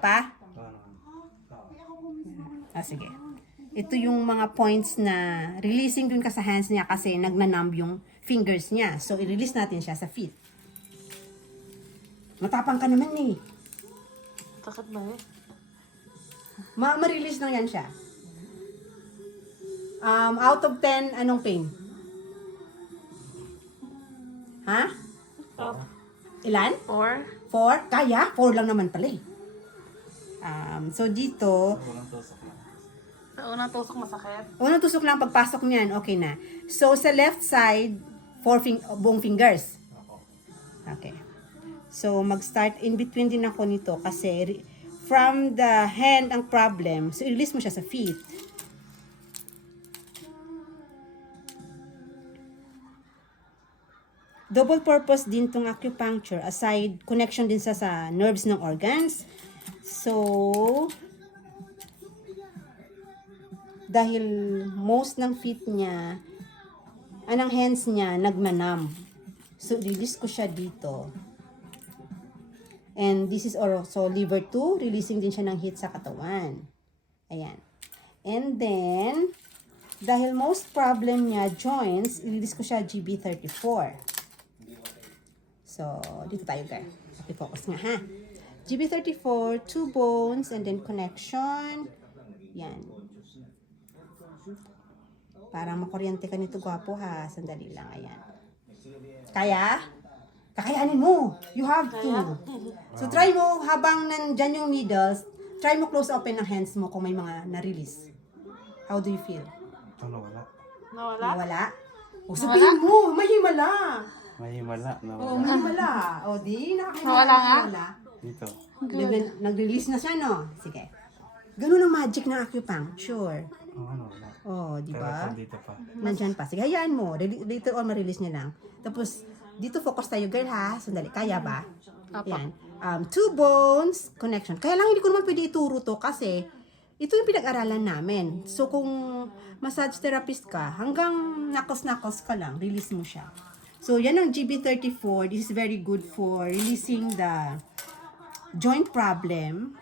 Pa? Sige. Ito yung mga points na releasing dun ka sa hands niya kasi nagnanumb yung fingers niya. So, i-release natin siya sa feet. Matapang ka naman eh. Sakit ba eh? Ma-release lang yan siya. Out of 10, anong pain? Ha? Ilan? 4. 4? Kaya? 4 lang naman pala eh. So dito, Sa unang tusok masakit. unang tusok lang pagpasok niyan, okay na. So sa left side, buong fingers. Okay. So mag-start in between din ako nito kasi from the hand ang problem. So i-release mo siya sa feet. Double purpose din tong acupuncture aside connection din sa nerves ng organs. So dahil most ng feet niya, anang hands niya nagmanam. So release ko siya dito. And this is also liver 2, releasing din siya ng heat sa katawan. Ayan. And then dahil most problem niya joints, release ko siya GB34. So, dito tayo guys. Okay, focus nga ha. GB34, 2 bones, and then connection. Yan. Parang makuryente ka nito, gwapo ha. Sandali lang, ayan. Kaya? Kakayanin mo. You have to. So, try mo, habang nandyan yung needles, try mo close open ng hands mo kung may mga na-release. How do you feel? Nawala. Nawala? Nawala? O, sabihin mo, may himala. May himala. Oh, Nawala. may himala. O, di, Nawala nga? nakakahimala. Dito. Nag-release na siya, no? Sige. Ganun ang magic ng acupuncture. Oo, nawala. Oh, di Pero ba? dito pa. Nandyan pa. Sige, hayaan mo. Later on, ma-release niya lang. Tapos, dito focus tayo, girl, ha? Sandali. Kaya ba? Apa. Yan. 2 bones, connection. Kaya lang, hindi ko naman pwede ituro to kasi ito yung pinag-aralan namin. So, kung massage therapist ka, hanggang knuckles ka lang, release mo siya. So, yan ang GB34. This is very good for releasing the joint problem.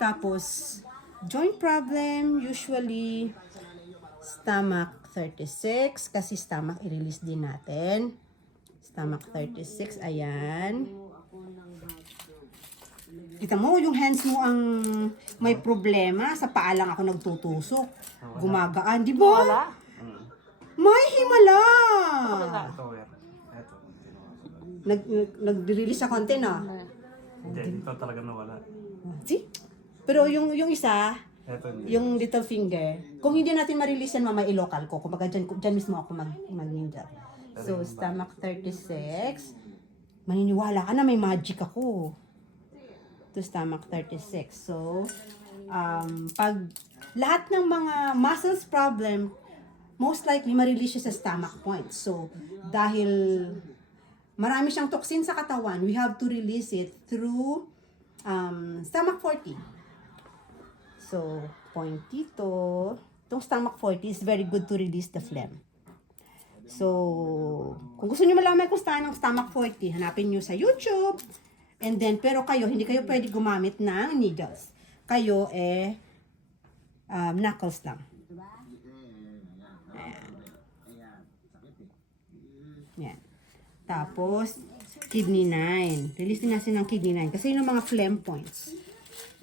Tapos, joint problem, usually, stomach 36. Kasi stomach, i-release din natin. Stomach 36, ayan. Kita mo, yung hands mo ang may problema. Sa paa lang ako nagtutusok. Gumagaan, di ba? Wala? May himala! Ito, ito. Nag-release sa konti, no? Hindi, dito talaga nawala. See? Pero yung isa, Ito hindi. yung little finger, kung hindi natin ma-release yan, mama, i-local ko. Kumbaga, dyan mismo ako mag-ninja. So, stomach 36. Maniniwala ka na may magic ako. To stomach 36. So, pag lahat ng mga muscles problem, most likely ma-release siya sa stomach point. So, dahil marami siyang toxin sa katawan, we have to release it through stomach 40. So, point dito. Itong stomach 40 is very good to release the phlegm. So, kung gusto niyo malaman kung saan ang stomach 40, hanapin niyo sa YouTube. And then, pero kayo, hindi kayo pwede gumamit ng needles. Kayo, knuckles lang. Ayan. Ayan. Tapos, kidney 9. Release din natin ng kidney 9. Kasi yun ang mga phlegm points.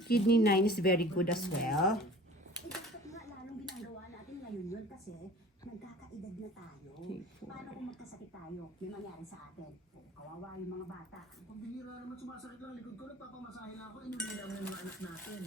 Kidney 9 is very good as well. Lalong ginagawa natin ngayon yun kasi nagkakaedad na tayo. Paano kung magkasakit tayo? May mangyari sa atin. Kawawa yung mga bata. Pag bihira naman sumasakit lang likod ko, nagpapamasahe na ako, inuminom ng mga anak natin.